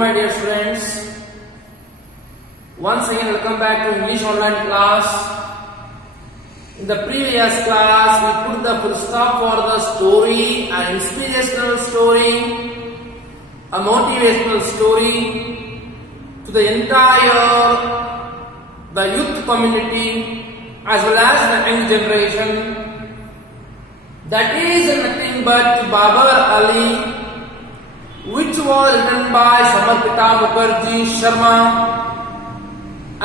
my dear students. Once again, welcome back to English online class. In the previous class, we put the full stop for the story, an inspirational story, a motivational story to the entire the youth community as well as the young generation. That is nothing but Babar Ali, which was written by Samarpita Mukherjee Sharma.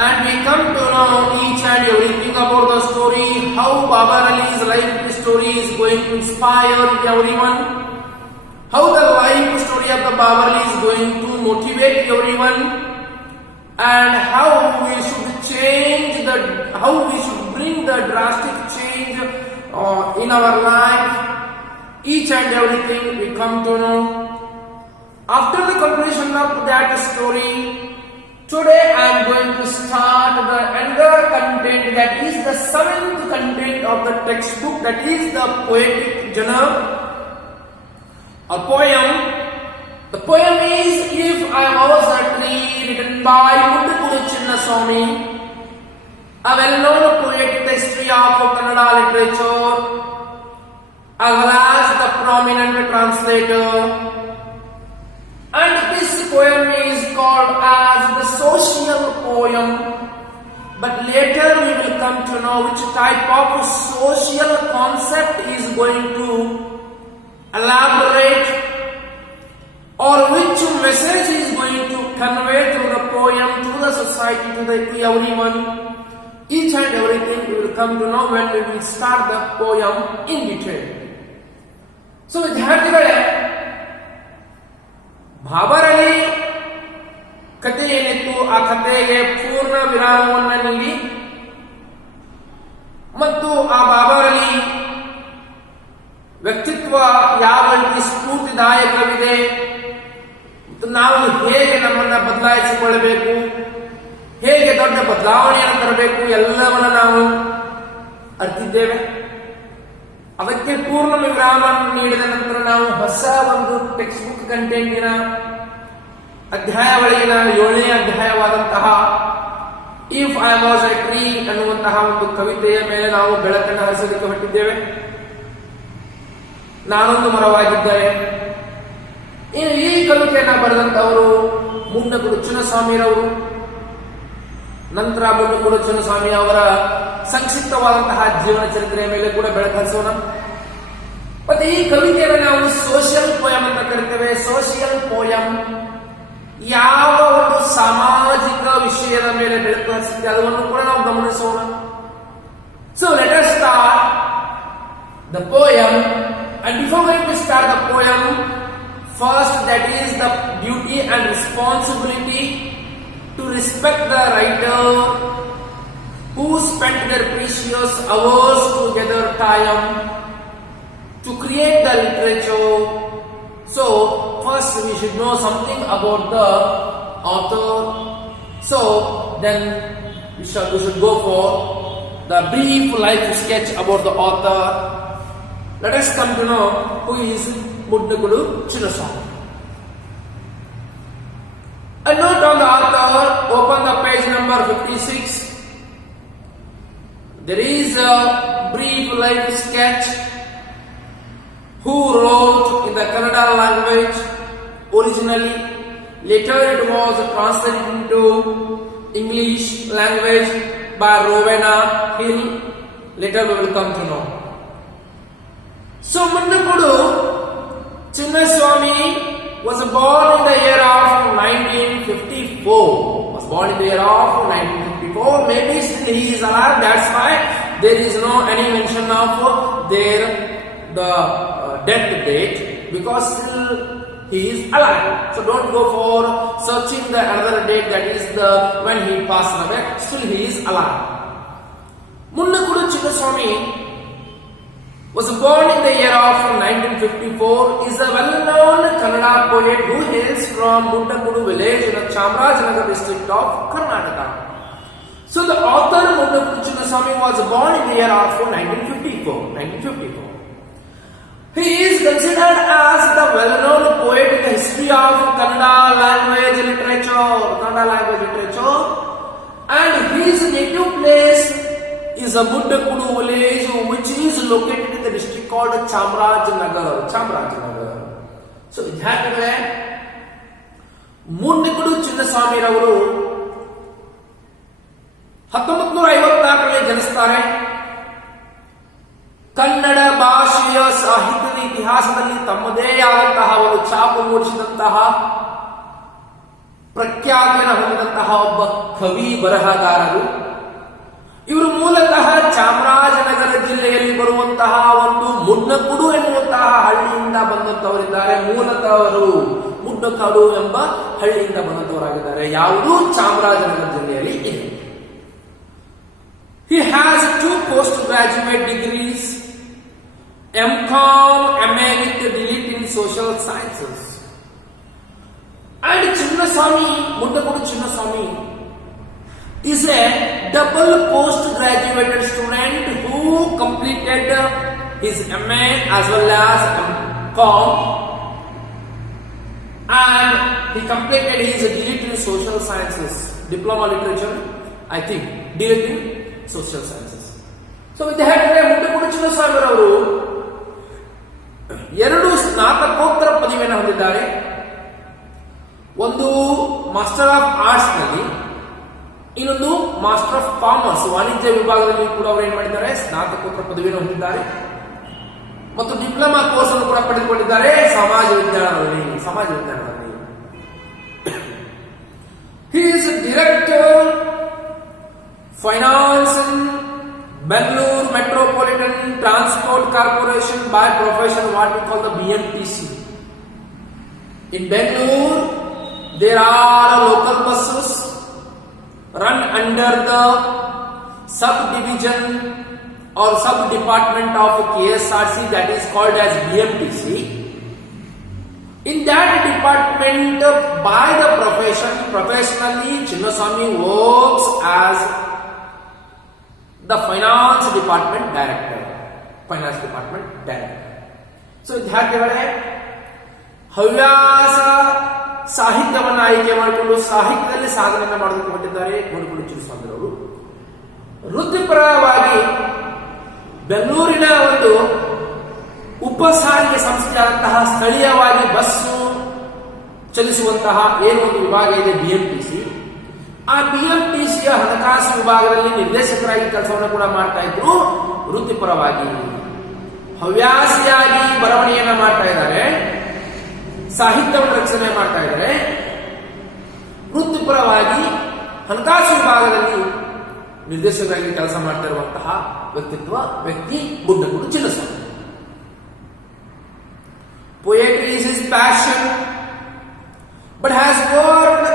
And we come to know each and everything about the story, how Babar Ali's life story is going to inspire everyone, how the life story of the Babar Ali is going to motivate everyone, and how we should bring the drastic change in our life. Each and everything we come to know. After the completion of that story, today I am going to start the another content, that is the seventh content of the textbook, that is the poetic genre, a poem. The poem is If I Was a Tree, written by Muddu Chinnaswamy, a well-known poet in the history of Kannada literature, as well as the prominent translator. And this poem is called as the social poem. But later we will come to know which type of social concept is going to elaborate, or which message is going to convey through the poem to the society, to everyone. Each and everything we will come to know when we will start the poem in detail. So ವಿದ್ಯಾರ್ಥಿಗಳೇ, ಬಾಬರ್ ಅಲಿ ಕಥೆ ಏನಿತ್ತು, ಆ ಕಥೆಗೆ ಪೂರ್ಣ ವಿರಾಮವನ್ನು ನೀಡಿ ಮತ್ತು ಆ ಬಾಬರ್ ಅಲಿ ವ್ಯಕ್ತಿತ್ವ ಯಾವ ರೀತಿ ಸ್ಫೂರ್ತಿದಾಯಕವಿದೆ, ನಾವು ಹೇಗೆ ನಮ್ಮನ್ನ ಬದಲಾಯಿಸಿಕೊಳ್ಳಬೇಕು, ಹೇಗೆ ದೊಡ್ಡ ಬದಲಾವಣೆಯನ್ನು ತರಬೇಕು, ಎಲ್ಲವನ್ನ ನಾವು ಅರಿತಿದ್ದೇವೆ. ಅದಕ್ಕೆ ಪೂರ್ಣ ವಿರಾಮ ನೀಡಿದ ನಂತರ ನಾವು ಹೊಸ ಒಂದು ಟೆಕ್ಸ್ಟ್ ಬುಕ್ ಕಂಟೆಂಟಿನ ಅಧ್ಯಾಯ ಒಳಗಿನ 7ನೇ ಅಧ್ಯಾಯವಾದಂತಹ if I was a tree ಅನ್ನುವಂತಹ ಒಂದು ಕವಿತೆಯ ಮೇಲೆ ನಾವು ಬೆಳಕನ್ನು ಹರಿಸೋದಕ್ಕೆ ಹೊರಟಿದ್ದೇವೆ. ನಾನೊಂದು ಮರವಾಗಿದ್ದರೆ. ಇನ್ನು ಈ ಕವಿತೆಯನ್ನು ಬರೆದಂತವರು ಮುನ್ನಕುಡು ಚಿನ್ನಸ್ವಾಮಿರವರು. ನಂತರ ಮುನ್ನಕುಡು ಚಿನ್ನಸ್ವಾಮಿ ಅವರ ಸಂಕ್ಷಿಪ್ತವಾದಂತಹ ಜೀವನ ಚರಿತ್ರೆಯ ಮೇಲೆ ಕೂಡ ಬೆಳಕು ಹರಿಸೋಣ. ಮತ್ತೆ ಈ ಕವಿತೆಯನ್ನು ನಾವು ಸೋಷಿಯಲ್ ಪೋಯಂ ಅಂತ ಕರಿತೇವೆ. ಸೋಷಿಯಲ್ ಪೋಯಂ ಯಾವ ಒಂದು ಸಾಮಾಜಿಕ ವಿಷಯದ ಮೇಲೆ ಬೆಳಕು ಹರಿಸುತ್ತೆ ಅದನ್ನು ಕೂಡ ನಾವು ಗಮನಿಸೋಣ. So let us start the poem. And before going to start the poem, first that is the duty and responsibility to respect the writer who spent their precious hours together time to create the literature. So first we should know something about the author. So then we should go for the brief life sketch about the author. Let us come to know who is Muddu Chinnaswamy. A note on the author, open the page number 56. There is a brief life sketch. Who wrote in the Kannada language originally. Later it was translated into English language by Rowena Hill. Later we will come to know. So Muddu Chinnaswamy was born in the year of 1954. Was born in the year of 1954. Maybe still he is alive. That's why there is no any mention of the death date, because still he is alive. So don't go for searching the another date, that is the when he passed away. Still he is alive. Muddu Chinnaswamy was born in the year of 1954, is a well-known Kannada poet who hails from Muddu village in the Chamarajanagar district of Karnataka. So the author Muddu Chinnaswamy was born in the year of 1954. He is considered as the well-known poet in the history history of Kannada language literature, and his native place is a Muddakudu village which is located in the district called Chamarajanagar. So ಇದಾಗಿದೆ ಮುಡ್ಡಕುಡು ಚಿನ್ನಸ್ವಾಮಿರವರು 1954ರಲ್ಲಿ ಜನಿಸ್ತಾರೆ. ಕನ್ನಡ ಭಾಷೆಯ ಸಾಹಿತ್ಯದ ಇತಿಹಾಸದಲ್ಲಿ ತಮ್ಮದೇ ಆದಂತಹ ಒಂದು ಛಾಪು ಮೂಡಿಸಿದಂತಹ ಪ್ರಖ್ಯಾತಿಯನ್ನು ಹೊಂದಿದಂತಹ ಒಬ್ಬ ಕವಿ ಬರಹಗಾರರು. ಇವರು ಮೂಲತಃ ಚಾಮರಾಜನಗರ ಜಿಲ್ಲೆಯಲ್ಲಿ ಬರುವಂತಹ ಒಂದು ಮುಡ್ಡಕುಡು ಎನ್ನುವಂತಹ ಹಳ್ಳಿಯಿಂದ ಬಂದಂತವರಿದ್ದಾರೆ. ಮೂಲತಃ ಅವರು ಮುಡ್ಡಕಡು ಎಂಬ ಹಳ್ಳಿಯಿಂದ ಬಂದಂತವರಾಗಿದ್ದಾರೆ. ಯಾವುದು ಚಾಮರಾಜನಗರ ಜಿಲ್ಲೆಯಲ್ಲಿ ಇದೆ. He has 2 postgraduate degrees, MCom, MA with DLitt in Social Sciences. And Chinnaswamy, Muddakudu Chinnaswamy, is a double postgraduate student who completed his MA as well as MCom, and he completed his DLitt in Social Sciences, Diploma Literature, I think, DLitt in Social Sciences. So ವಿದ್ಯಾರ್ಥಿಗಳೇ, ಮುಡ್ಡಕುಡು ಚಿನ್ನಸ್ವಾಮಿರವರು 2 ಸ್ನಾತಕೋತ್ತರ ಪದವಿಯನ್ನು ಹೊಂದಿದ್ದಾರೆ. ಒಂದು master of arts ನಲ್ಲಿ, ಇನ್ನೊಂದು master of commerce ವಾಣಿಜ್ಯ ವಿಭಾಗದಲ್ಲಿ ಕೂಡ ಅವರು ಏನ್ ಮಾಡಿದ್ದಾರೆ, ಸ್ನಾತಕೋತ್ತರ ಪದವಿಯನ್ನು ಹೊಂದಿದ್ದಾರೆ. ಮತ್ತು ಡಿಪ್ಲೊಮಾ ಕೋರ್ಸ್ ಅನ್ನು ಕೂಡ ಪಡೆದುಕೊಂಡಿದ್ದಾರೆ ಸಮಾಜ ವಿಜ್ಞಾನದಲ್ಲಿ. He is a director finance in Bangalore Metropolitan Transport Corporation by profession, what we call the BMTC. In Bangalore, there are local buses run under the subdivision or sub-department of KSRC, that is called as BMTC. In that department, by the professionally, Chinnaswamy works as the finance department director. So ವಿದ್ಯಾರ್ಥಿಗಳೇ, ಹವ್ಯಾಸ ಸಾಹಿತ್ಯವನ್ನು ಆಯ್ಕೆ ಮಾಡಿಕೊಂಡು ಸಾಹಿತ್ಯದಲ್ಲಿ ಸಾಧನೆಯನ್ನು ಮಾಡೋದಕ್ಕೆ ಹೊರಟಿದ್ದಾರೆ ಮುಡ್ಡಕುಡು ಚಿನ್ನಸ್ವಾಮಿರವರು. ವೃತ್ತಿಪರವಾಗಿ ಬೆಂಗಳೂರಿನ ಒಂದು ಉಪಸಾರಿಗೆ ಸಂಸ್ಥೆಯಾದಂತಹ ಸ್ಥಳೀಯವಾಗಿ ಬಸ್ಸು ಚಲಿಸುವಂತಹ ಏನು ಒಂದು ವಿಭಾಗ ಇದೆ ಬಿಎಂಟಿಸಿ, ಆ ಬಿಎಂಟಿಸಿಯ ಹಣಕಾಸು ವಿಭಾಗದಲ್ಲಿ ನಿರ್ದೇಶಕರಾಗಿ ಕೆಲಸವನ್ನು ಕೂಡ ಮಾಡ್ತಾ ಇದ್ರು. ವೃತ್ತಿಪರವಾಗಿ ಹವ್ಯಾಸಿಯಾಗಿ ಬರವಣಿಗೆಯನ್ನ ಮಾಡ್ತಾ ಇದ್ದಾರೆ, ಸಾಹಿತ್ಯವನ್ನು ರಚನೆ ಮಾಡ್ತಾ ಇದ್ದಾರೆ. ವೃತ್ತಿಪರವಾಗಿ ಹಣಕಾಸು ವಿಭಾಗದಲ್ಲಿ ನಿರ್ದೇಶಕರಾಗಿ ಕೆಲಸ ಮಾಡ್ತಾ ಇರುವಂತಹ ವ್ಯಕ್ತಿ ಮುಡ್ಡಕುಡು Chinnaswamy. Poetry is his passion, but has worked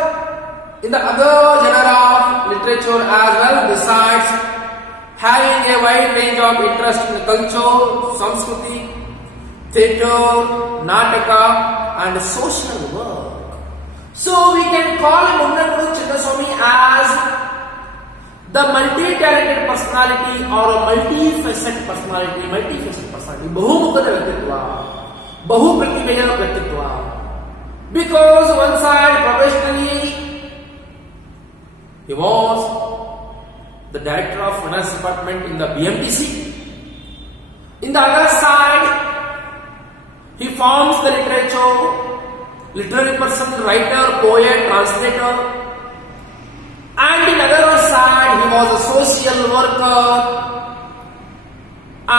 in the other genre of literature as well, besides having a wide range of interest in culture, Sanskriti, theatre, Nataka, and social work. So we can call Muddakudu Chinnaswamy as the multi-talented personality or a multi-faceted personality. ಬಹುಮುಖದ ವ್ಯಕ್ತಿತ್ವ, ಬಹು ಪ್ರತಿಭೆಯ ವ್ಯಕ್ತಿತ್ವ. Because one side professionally he was the director of finance department in the BMTC. In the other side, he forms the literary person, writer, poet, translator. And in the other side, he was a social worker,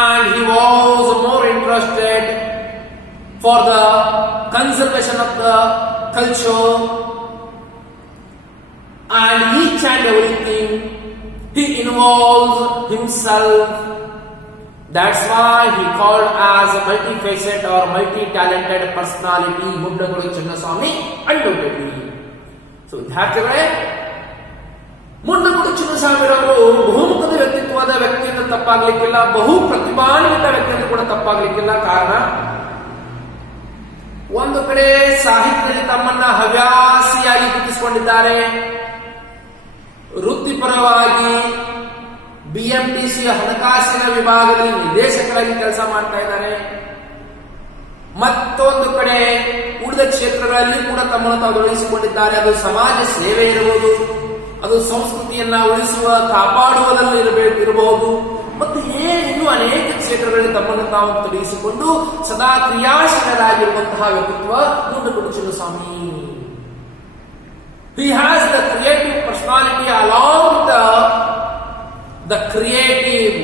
and he was more interested for the conservation of the culture, and each and everything he involves himself. That's why he called as a multifaceted or multi-talented personality Muddakudu Chinnaswamy undoubtedly. So ವಿದ್ಯಾರ್ಥಿಗಳೇ, ಮುಡ್ಡಕುಡು ಚಿನ್ನಸ್ವಾಮಿರವರು ಬಹುಮುಖದ ವ್ಯಕ್ತಿತ್ವದ ವ್ಯಕ್ತಿಯನ್ನು ತಪ್ಪಾಗ್ಲಿಕ್ಕಿಲ್ಲ, ಬಹು ಪ್ರತಿಭಾನ್ವಿತ ವ್ಯಕ್ತಿಯನ್ನು ಕೂಡ ತಪ್ಪಾಗ್ಲಿಕ್ಕಿಲ್ಲ. ಕಾರಣ, ಒಂದು ಕಡೆ ಸಾಹಿತ್ಯದಲ್ಲಿ ತಮ್ಮನ್ನ ಹವ್ಯಾಸಿಯಾಗಿ ಗುರುತಿಸಿಕೊಂಡಿದ್ದಾರೆ, ವೃತ್ತಿಪರವಾಗಿ ಬಿಎಂಟಿಸಿಯ ಹಣಕಾಸಿನ ವಿಭಾಗದಲ್ಲಿ ನಿರ್ದೇಶಕರಾಗಿ ಕೆಲಸ ಮಾಡ್ತಾ ಇದ್ದಾರೆ. ಮತ್ತೊಂದು ಕಡೆ ಉಳಿದ ಕ್ಷೇತ್ರಗಳಲ್ಲಿ ಕೂಡ ತಮ್ಮನ್ನು ತಾವು ತೊಡಗಿಸಿಕೊಂಡಿದ್ದಾರೆ. ಅದು ಸಮಾಜ ಸೇವೆ ಇರಬಹುದು, ಅದು ಸಂಸ್ಕೃತಿಯನ್ನ ಉಳಿಸುವ ಕಾಪಾಡುವುದರಲ್ಲಿ ಇರಬಹುದು, ಮತ್ತು ಇನ್ನೂ ಅನೇಕ ಕ್ಷೇತ್ರಗಳಲ್ಲಿ ತಮ್ಮನ್ನು ತಾವು ತೊಡಗಿಸಿಕೊಂಡು ಸದಾ ಕ್ರಿಯಾಶೀಲರಾಗಿರುವಂತಹ ವ್ಯಕ್ತಿತ್ವ ಮುಂಡಗೋಡು Chinnaswamy. He has the creative personality along with the creative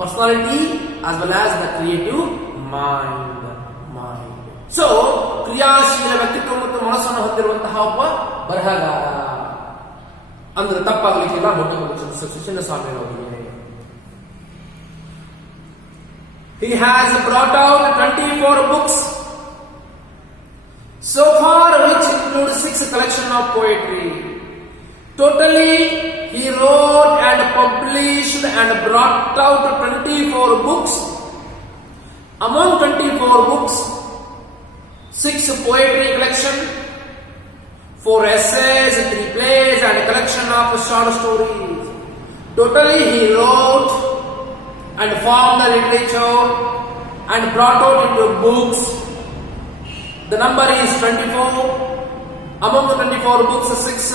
personality as well as the creative mind. So, ಕ್ರಿಯಾಶೀಲ ವ್ಯಕ್ತಿತ್ವ ಮತ್ತು ಮನಸ್ಸನ್ನು ಹೊಂದಿರುವಂತಹ ಒಬ್ಬ ಬರಹಗಾರ ಅಂದ್ರೆ ತಪ್ಪಾಗಲಿಕ್ಕಿಲ್ಲ. ಮುಂಡಗೋಡು ಚಿನ್ನಸ್ವಾಮಿ ಅವರಿಗೆ he has brought out 24 books so far, which include 6 collections of poetry. Totally, he wrote and published and brought out 24 books. Among 24 books, 6 poetry collection, 4 essays, 3 plays, and a collection of short stories. Totally, he wrote and formed the literature and brought out into books. The number is 24. Among the 24 books, 6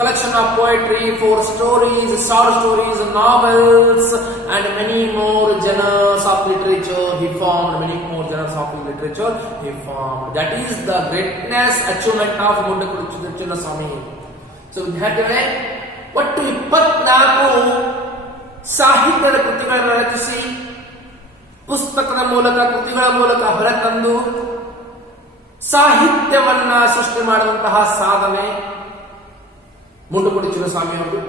collection of poetry, 4 stories, short stories, novels, and many more genres of literature he formed. That is the greatness achievement of Mundgod Chinnaswamy. ಸೊ ವಿದ್ಯಾರ್ಥಿಗಳೇ, ಒಟ್ಟು 24 ಸಾಹಿತ್ಯದ ಕೃತಿಗಳನ್ನು ರಚಿಸಿ ಪುಸ್ತಕದ ಮೂಲಕ, ಕೃತಿಗಳ ಮೂಲಕ ಹೊರತಂದು ಸಾಹಿತ್ಯವನ್ನ ಸೃಷ್ಟಿ ಮಾಡುವಂತಹ ಸಾಧನೆ ಮುಂಡಗೋಡು ಚಿನ್ನಸ್ವಾಮಿ ಅವರು.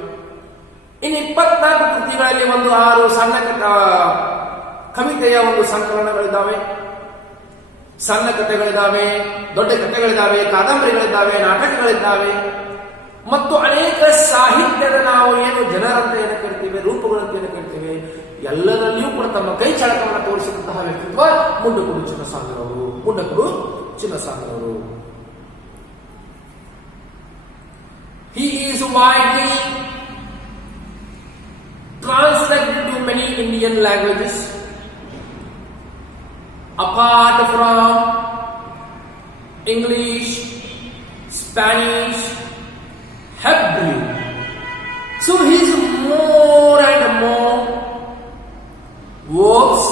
ಇನ್ನು 24 ಕೃತಿಗಳಲ್ಲಿ ಒಂದು 6 ಸಣ್ಣ ಕವಿತೆಯ ಒಂದು ಸಂಕಲನಗಳಿದ್ದಾವೆ, ಸಣ್ಣ ಕಥೆಗಳಿದ್ದಾವೆ, ದೊಡ್ಡ ಕಥೆಗಳಿದ್ದಾವೆ, ಕಾದಂಬರಿಗಳಿದ್ದಾವೆ, ನಾಟಕಗಳಿದ್ದಾವೆ, ಮತ್ತು ಅನೇಕ ಸಾಹಿತ್ಯದ ನಾವು ಏನು ಜನರಂತ ಏನು ಕರಿತೀವಿ, ರೂಪಗಳಂತ ಏನು ಕರಿತೀವಿ, ಎಲ್ಲದಲ್ಲಿಯೂ ಕೂಡ ತಮ್ಮ ಕೈ ಚಳಕವನ್ನು ತೋರಿಸಿದಂತಹ ವ್ಯಕ್ತಿತ್ವ ಮುಂಡಗೋಡು ಚಿನ್ನಸ್ವಾಮಿ ಅವರು. He is widely translated into many Indian languages apart from English, Spanish, Hebrew. So he is more and more works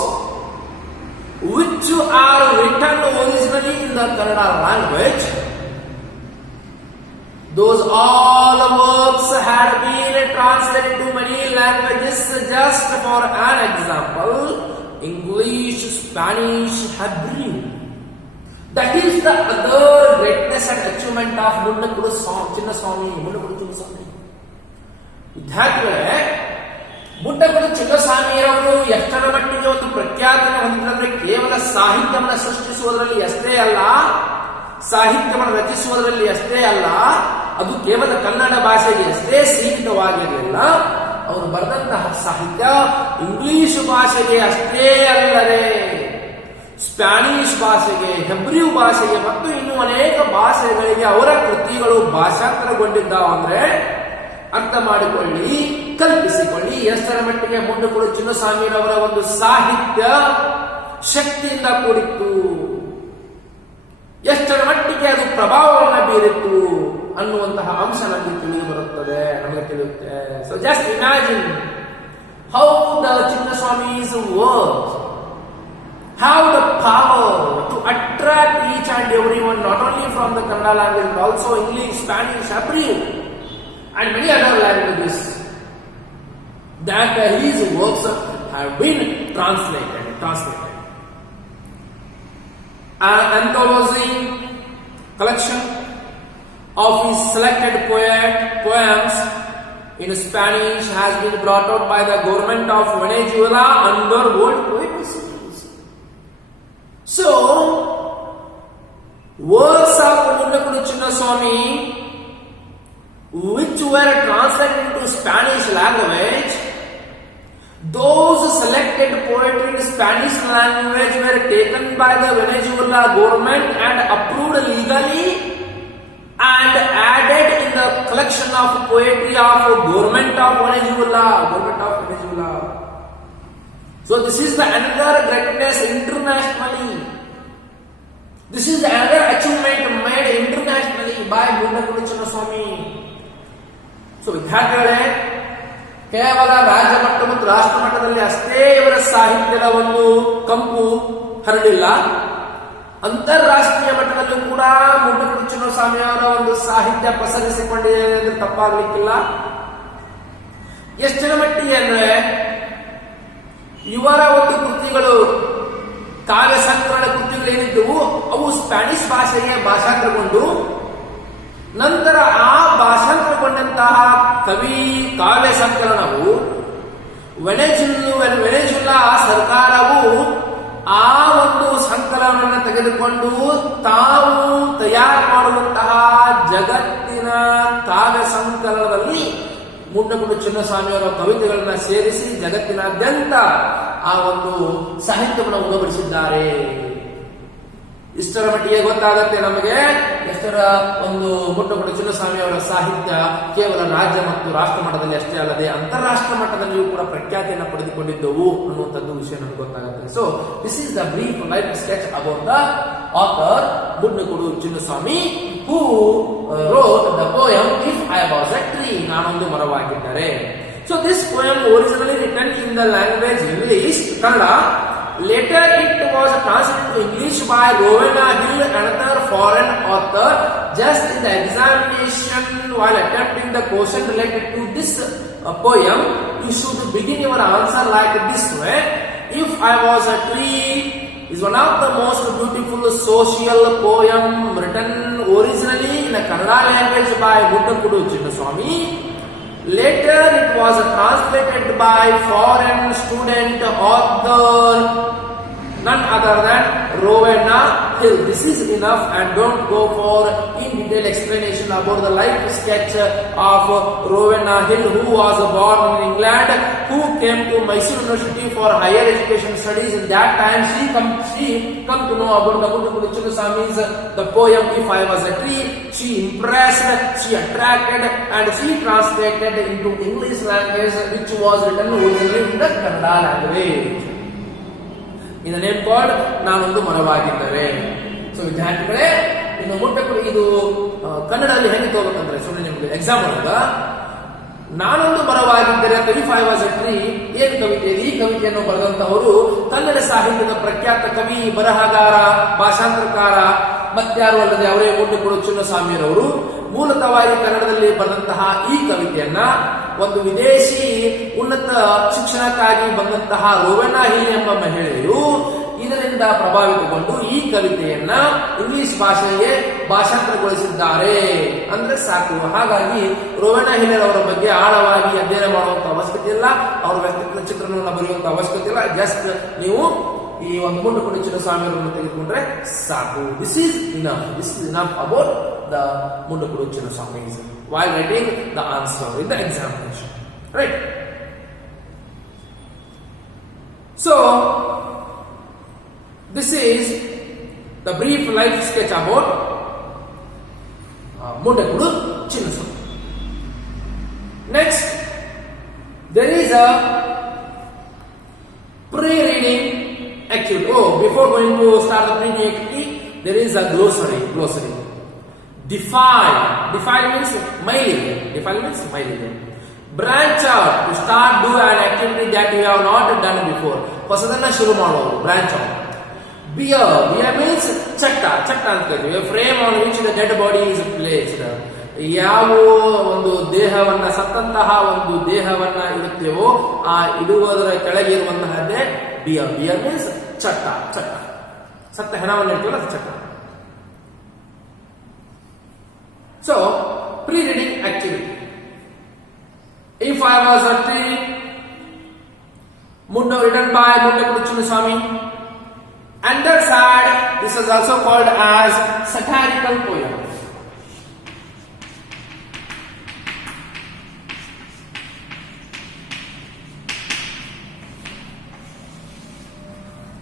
which are written originally in the Kannada language. Those all works had been translated to many languages. Just for an example, English, Spanish, Hebrew. That is the other greatness and achievement of Mundgod ಚಿನ್ನಸ್ವಾಮಿ. ವಿದ್ಯಾರ್ಥಿಗಳೇ, ಮುಂಡಗೋಡು ಚಿನ್ನಸ್ವಾಮಿಯವರು ಎಷ್ಟರ ಮಟ್ಟಿಗೆ ಒಂದು ಪ್ರಖ್ಯಾತಿಯನ್ನು ಹೊಂದಿದ್ರೆ ಕೇವಲ ಸಾಹಿತ್ಯವನ್ನು ಸೃಷ್ಟಿಸುವುದರಲ್ಲಿ ಅಷ್ಟೇ ಅಲ್ಲ, ಸಾಹಿತ್ಯವನ್ನು ರಚಿಸುವುದರಲ್ಲಿ ಅಷ್ಟೇ ಅಲ್ಲ, ಅದು ಕೇವಲ ಕನ್ನಡ ಭಾಷೆಗೆ ಅಷ್ಟೇ ಸೀಮಿತವಾಗಿರಲಿಲ್ಲ. ಅವರು ಬರೆದಂತಹ ಸಾಹಿತ್ಯ ಇಂಗ್ಲಿಷ್ ಭಾಷೆಗೆ ಅಷ್ಟೇ ಅಲ್ಲದೆ ಸ್ಪ್ಯಾನಿಷ್ ಭಾಷೆಗೆ, ಹೆಬ್ರಿಯೂ ಭಾಷೆಗೆ ಮತ್ತು ಇನ್ನೂ ಅನೇಕ ಭಾಷೆಗಳಿಗೆ ಅವರ ಕೃತಿಗಳು ಭಾಷಾಂತರಗೊಂಡಿದ್ದಾವಂದ್ರೆ ಅರ್ಥ ಮಾಡಿಕೊಳ್ಳಿ, ಕಲ್ಪಿಸಿಕೊಳ್ಳಿ ಎಷ್ಟರ ಮಟ್ಟಿಗೆ ಮುಂಡಗೋಡು ಚಿನ್ನಸ್ವಾಮಿಯವರ ಒಂದು ಸಾಹಿತ್ಯ ಶಕ್ತಿಯಿಂದ ಕೂಡಿತ್ತು, ಎಷ್ಟರ ಮಟ್ಟಿಗೆ ಅದು ಪ್ರಭಾವವನ್ನು ಬೀರಿತ್ತು ಅನ್ನುವಂತಹ ಅಂಶ ನಮಗೆ ತಿಳಿದು ಬರುತ್ತದೆ, ನಮಗೆ ತಿಳಿಯುತ್ತೆ. So just imagine how the Chinnaswamy's work, how the power to attract each and everyone, not only from the Kannada language but also English, Spanish, Hebrew and many other languages, that his works have been translated. An anthology collection of his selected poems in Spanish has been brought out by the government of Venezuela under World Poetry Series. So, works of Mundgod Chinnaswamy which were translated into Spanish language, those selected poetry in Spanish language were taken by the Venezuela government and approved legally and added in the collection of poetry of government of Venezuela. So this is the another greatness internationally. ವಿದ್ಯಾರ್ಥಿಗಳೇ, ಕೇವಲ ರಾಜ್ಯ ಮಟ್ಟ ಮತ್ತು ರಾಷ್ಟ್ರ ಮಟ್ಟದಲ್ಲಿ ಅಷ್ಟೇ ಇವರ ಸಾಹಿತ್ಯದ ಒಂದು ಕಂಪು ಹರಡಿಲ್ಲ, ಅಂತಾರಾಷ್ಟ್ರೀಯ ಮಟ್ಟದಲ್ಲೂ ಕೂಡ ಮುಂಡಗೋಡು ಚಿನ್ನಸ್ವಾಮಿ ಅವರ ಒಂದು ಸಾಹಿತ್ಯ ಪಸರಿಸಿಕೊಂಡಿದೆ ಅಂದ್ರೆ ತಪ್ಪಾಗಲಿಕ್ಕಿಲ್ಲ. ಎಷ್ಟರ ಮಟ್ಟಿಗೆ ಅಂದ್ರೆ ಇವರ ಒಂದು ಕೃತಿಗಳು, ಕಾವ್ಯ ಸಂಕಲನ ಕೃತಿಗಳು ಏನಿದ್ದವು ಅವು ಸ್ಪ್ಯಾನಿಷ್ ಭಾಷೆಗೆ ಭಾಷಾಂತರಗೊಂಡು ನಂತರ ಆ ಭಾಷಾಂತರಗೊಂಡಂತಹ ಕವಿ ಕಾವ್ಯ ಸಂಕಲನವು ವೆನೆಜುಲಾ ಸರ್ಕಾರವು ಆ ಒಂದು ಸಂಕಲನವನ್ನು ತೆಗೆದುಕೊಂಡು ತಾವು ತಯಾರು ಮಾಡುವಂತಹ ಜಗತ್ತಿನ ಕಾವ್ಯ ಸಂಕಲನದಲ್ಲಿ ಮುಂಡಗೋಡು ಚಿನ್ನಸ್ವಾಮಿಯವರ ಕವಿತೆಗಳನ್ನ ಸೇರಿಸಿ ಜಗತ್ತಿನಾದ್ಯಂತ ಆ ಒಂದು ಸಾಹಿತ್ಯವನ್ನು ಉಣಬಡಿಸಿದ್ದಾರೆ. ಇಷ್ಟರ ಮಟ್ಟಿಗೆ ಗೊತ್ತಾಗತ್ತೆ ನಮಗೆ ಎಷ್ಟರ ಒಂದು ಮುಂಡಗೋಡು ಚಿನ್ನಸ್ವಾಮಿ ಅವರ ಸಾಹಿತ್ಯ ಕೇವಲ ರಾಜ್ಯ ಮತ್ತು ರಾಷ್ಟ್ರ ಮಟ್ಟದಲ್ಲಿ ಅಷ್ಟೇ ಅಲ್ಲದೆ ಅಂತಾರಾಷ್ಟ್ರ ಮಟ್ಟದಲ್ಲಿಯೂ ಕೂಡ ಪ್ರಖ್ಯಾತಿಯನ್ನು ಪಡೆದುಕೊಂಡಿದ್ದವು ಅನ್ನುವಂಥದ್ದು ವಿಷಯ ನಮಗೆ ಗೊತ್ತಾಗುತ್ತೆ. So this is the brief life sketch about the author Mundgod Chinnaswamy who wrote the poem If I Was a Tree, ನಾನೊಂದು ಮರವಾಗಿದ್ದರೆ. So this poem originally written in the language English, Kannada. Later it was translated to English by Rowena Hill, another foreign author. Just in the examination while attempting the question related to this poem, you should begin your answer like this way. If I was a tree is one of the most beautiful social poem written originally in the Kannada language by Mundagodu Chinnaswamy. Later it was translated by foreign student author none other than Rowena Hill. This is enough and don't go for in detail explanation about the life sketch of Rowena Hill, who was born in England, who came to Mysore University for higher education studies. In that time she come to know about the Mundagodu Chinnaswamy's the poem If I Was a Tree. She impressed, she attracted and she translated into English language, which was written originally in the Kannada language. ಇದನ್ನ ನೇಮ್ಕೊಂಡು ನಾನೊಂದು ಮರವಾಗಿದ್ದರೆ. ಸೊ ವಿದ್ಯಾರ್ಥಿಗಳೇ, ಇನ್ನು ಮುಂಡಗೋಡು ಇದು ಕನ್ನಡದಲ್ಲಿ ಹೆಂಗೆ ತಗೋಬೇಕಂದ್ರೆ ಸುಮ್ಮನೆ ನಿಮ್ಗೆ ಎಕ್ಸಾಮ್ ಒಳಗ ನಾನೊಂದು ಮರವಾಗಿದ್ದರೆ ಅಂತ if I was a tree ಏನ್ ಕವಿತೆ, ಈ ಕವಿತೆಯನ್ನು ಬರೆದಂತವರು ಕನ್ನಡ ಸಾಹಿತ್ಯದ ಪ್ರಖ್ಯಾತ ಕವಿ, ಬರಹಗಾರ, ಭಾಷಾಂತರಕಾರ ಮತ್ಯಾರು ಅಲ್ಲದೆ ಅವರೇ ಮುಂಡಗೋಡು ಚಿನ್ನಸ್ವಾಮಿಯರವರು. ಮೂಲತಃವಾಗಿ ಕನ್ನಡದಲ್ಲಿ ಬರೆದಂತಹ ಈ ಕವಿತೆಯನ್ನ ಒಂದು ವಿದೇಶಿ ಉನ್ನತ ಶಿಕ್ಷಣಕ್ಕಾಗಿ ಬಂದಂತಹ ರೋವೆನಾ ಹಿಲ್ ಎಂಬ ಮಹಿಳೆಯರು ಇದರಿಂದ ಪ್ರಭಾವಿತಗೊಂಡು ಈ ಕವಿತೆಯನ್ನ ಇಂಗ್ಲಿಷ್ ಭಾಷೆಗೆ ಭಾಷಾಂತರಗೊಳಿಸಿದ್ದಾರೆ ಅಂದ್ರೆ ಸಾಕು. ಹಾಗಾಗಿ ರೋವೆನಾ ಹಿಲ್ ಅವರ ಬಗ್ಗೆ ಆಳವಾಗಿ ಅಧ್ಯಯನ ಮಾಡುವಂತ ಅವಶ್ಯಕತೆ ಇಲ್ಲ, ಅವರ ವ್ಯಕ್ತಿತ್ವ ಚಿತ್ರಣವನ್ನು ಬರೆಯುವಂತ ಅವಶ್ಯಕತೆ ಇಲ್ಲ. ಜಸ್ಟ್ ನೀವು ಈ ಒಂದು ಮುಂಡಗೋಡು ಚಿನ್ನಸ್ವಾಮಿಯವರನ್ನು ತೆಗೆದುಕೊಂಡ್ರೆ ಸಾಕು. This is enough about the Mundgod Chinnaswamy while writing the answer in the examination, right? So this is the brief life sketch about Mundagodu Chinnaswamy. Next, there is a pre-reading activity. Before going to start the pre-reading activity, there is a glossary. Define means mailing. Branch out, to start do an activity that you have not done before. ಹೊಸದನ್ನ ಶುರು ಮಾಡೋದು, branch out. Beer means ಚಟ್ಟ ಅಂತ ಕರೀತೀವಿ. Frame on which the dead body is placed. ಯಾವ ಒಂದು ದೇಹವನ್ನ, ಸತ್ತಂತಹ ಒಂದು ದೇಹವನ್ನ ಇಡುತ್ತೇವೋ ಆ ಇಡುವುದರ ಕೆಳಗೆ ಇರುವಂತಹದ್ದೇ ಬಿಯರ್ ಮೀನ್ಸ್ ಚಟ್ಟ. ಸತ್ತ ಹೆಣವನ್ನು ಇಡ್ತೀವಲ್ಲ ಅದು ಚಟ್ಟ. So, pre-reading activity. If I Was a Tree, written by Mundagodu Chinnaswamy. And that side, this is also called as satirical poem.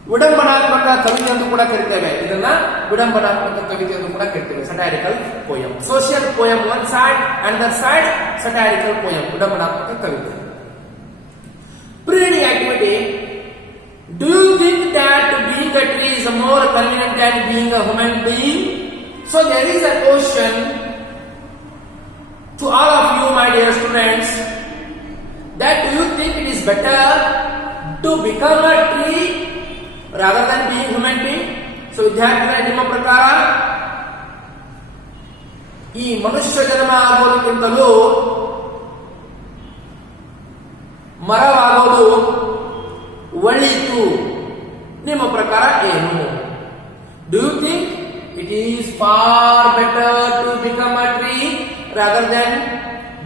ವಿಡಂಬನಾತ್ಮಕ ಕವಿತೆ ಎಂದು ಕೂಡ ಕರೀತೇವೆ. ಇದನ್ನ ವಿಡಂಬನಾತ್ಮಕ ಕವಿತೆ ಎಂದು ಕೂಡ ಕರೀತೇವೆ, satirical poem. Social poem one side, under side satirical poem, ವಿಡಂಬನಾತ್ಮಕ ಕವಿತೆ. Pre-reading activity. Do you think that being a tree is more convenient than being a human being? So there is a question to all of you, my dear students, that do you think it is better to become a tree rather than being human being? So ವಿದ್ಯಾರ್ಥಿಗಳೇ, ನಿಮ್ಮ ಪ್ರಕಾರ ಈ ಮನುಷ್ಯ ಜನ್ಮ ಆಗೋದಕ್ಕಿಂತಲೂ ಮರವಾಗೋದು ಒಳಿತು, ನಿಮ್ಮ ಪ್ರಕಾರ ಏನು? Do you think it is far better to become a tree rather than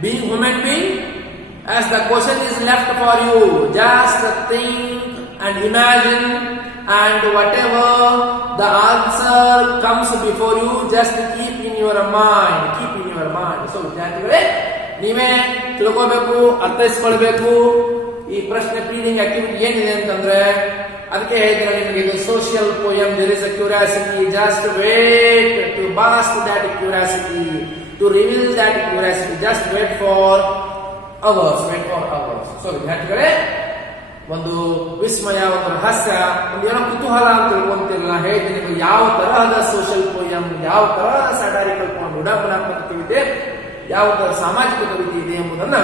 being human being? As the question is left for you, just think and imagine, and whatever the answer comes before you, just keep in your mind. So ವಿದ್ಯಾರ್ಥಿಗಳೇ, ನೀವೇ ತಿಳ್ಕೋಬೇಕು, ಅರ್ಥೈಸ್ಕೊಳ್ಬೇಕು. ಈ ಪ್ರಶ್ನೆ feeling activity ಏನಿದೆ ಅಂತಂದ್ರೆ, ಅದಕ್ಕೆ ಹೇಳಿದ್ರೆ ನಿಮಗೆ ಇದು social poem. There is a curiosity, just wait to burst that curiosity, to reveal that curiosity, just wait for hours. So ವಿದ್ಯಾರ್ಥಿಗಳೇ, ಒಂದು ವಿಸ್ಮಯ, ಒಂದು ರಹಸ್ಯ, ಒಂದು ಏನೋ ಕುತೂಹಲ ಅಂತ ತಿಳ್ಕೊಂತಿರಲ್ಲ, ಹೇಳ್ತೀನಿ ನಿಮಗೆ ಯಾವ ತರಹದ ಸೋಷಿಯಲ್ ಪೋಯಮ್, ಯಾವ ತರಹದ ಸ್ಯಾಟಾರಿಕಲ್ ಪೋಯಮ್, ವಿಡಂಬನಾತ್ಮಕ ಕವಿತೆ, ಯಾವ ತರ ಸಾಮಾಜಿಕ ಕವಿತೆ ಇದೆ ಎಂಬುದನ್ನ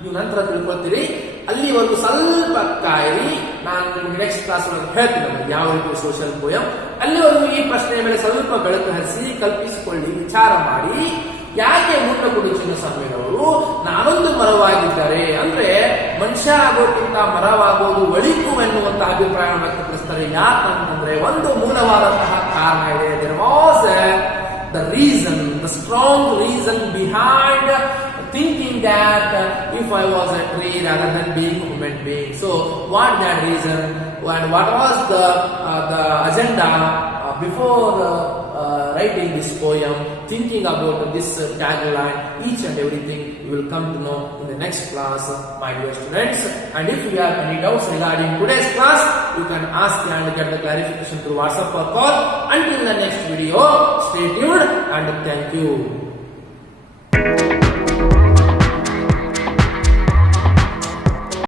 ನೀವು ನಂತರ ತಿಳ್ಕೊತೀರಿ. ಅಲ್ಲಿವರೆಗೂ ಸ್ವಲ್ಪ ಕಾಯಿರಿ, ನಾನು ನಿಮ್ಗೆ ನೆಕ್ಸ್ಟ್ ಕ್ಲಾಸ್ ಒಳಗೆ ಹೇಳ್ತೀನಿ ಯಾವ ರೀತಿ ಸೋಷಿಯಲ್ ಪೋಯಮ್. ಅಲ್ಲಿವರೆಗೂ ಈ ಪ್ರಶ್ನೆಯ ಮೇಲೆ ಸ್ವಲ್ಪ ಬೆಳಕು ಹರಿಸಿ, ಕಲ್ಪಿಸಿಕೊಳ್ಳಿ, ವಿಚಾರ ಮಾಡಿ, ಯಾಕೆ ಮುಟ್ಟಗುಡಿ ಚಿನ್ನಸ್ವಾಮಿಯವರು ನಾನೊಂದು ಮರವಾಗಿದ್ದಾರೆ ಅಂದ್ರೆ ಮನುಷ್ಯ ಆಗೋಕ್ಕಿಂತ ಮರವಾಗೋದು ಒಳಿತು ಎನ್ನುವಂತ ಅಭಿಪ್ರಾಯ ವ್ಯಕ್ತಪಡಿಸ್ತಾರೆ. ಯಾಕಂತಂದ್ರೆ ಒಂದು ಮೂಲವಾದಂತಹ ಕಾರಣ ಇದೆ. There was the reason, the strong reason behind thinking that if I was a tree rather than being a human being. So what that reason and what was the agenda before writing this poem, thinking about this tagline, each and everything you will come to know in the next class, my dear students. And if you have any doubts regarding today's class, you can ask and get the clarification through WhatsApp or call. Until the next video, stay tuned and thank you.